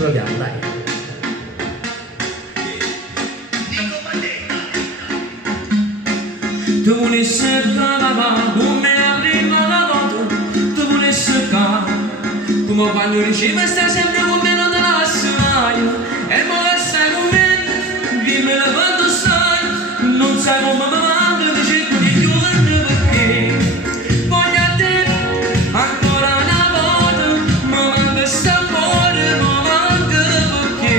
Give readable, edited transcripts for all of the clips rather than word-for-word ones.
proviamo, dai. Tu volessi cavare come la prima la volta, tu volessi cavare come quando diceva stai sempre con me non te la lasciare, e ora stai con me, dimmelo quando sai, non sai come mi manca, ti cerco di chiudere perché voglio a te ancora una volta, mi manca st'amore, mi manca perché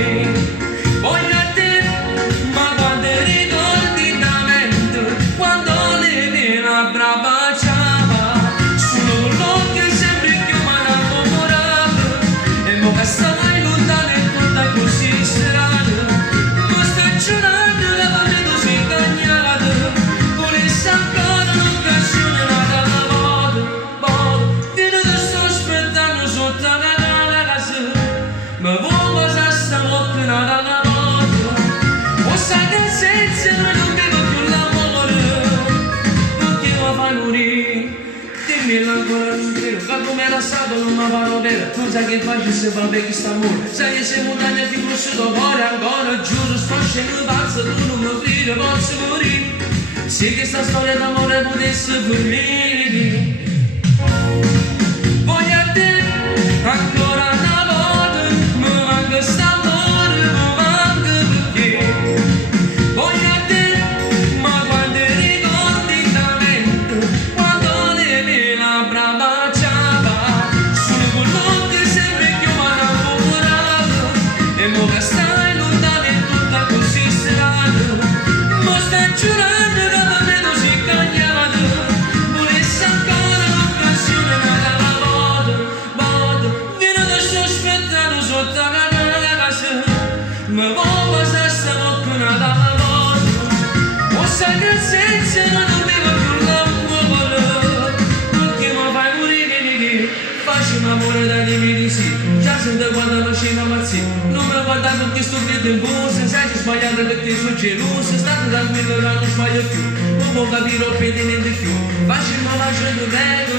voglio a te, ma quando ricordi da mente, quando le mie labbra baciava, sono con l'occhio sempre più mi innamorava, e mo che stai lontano e tutta così strana, ma stai giurando che per me tu sei ingagnata, volessi ancora un'occasione nata alla volta, vieni ti sto aspettando sotto la casa, ma vuoi cosa stanotte nata alla volta, o sai che senza noi non vivo più l'amore, perché mi fai morire, dimmelo ancora non credo, che come era stato non mi farò bene, tu sai che faccio se va bene questo amore, sai che sei montagna più cresciuto cuore ancora, giuro sto scendendo pazzo, tu non mi credi, posso morire, se questa storia d'amore potesse finire, voglio a te ancora una volta, mi manca st'amore, mi manca perché voglio a te, ma quando ricordi la mente, quando le mie labbra baciava, sono con l'occhio sempre più mi innamorava, e mo che stai lontano e tutta così strana, ma stai giurando che per me tu sei ingagnata, volessi ancora l'occasione nata alla volta, vieni ti sto aspettando sotto la casa, ma vuoi cosa stanotte nata alla volta, o sai che senza noi non vivo più l'amore, perché mi fai morire, facciamo amore da dimmi di sì, già sento quando mi scena ammazzi, non mi guarda perché sto grido in voce, sai che sbagliato perché sono geloso, state tranquillo che non sbaglio più, non può capire o pedine di più, facciamo la gente prego,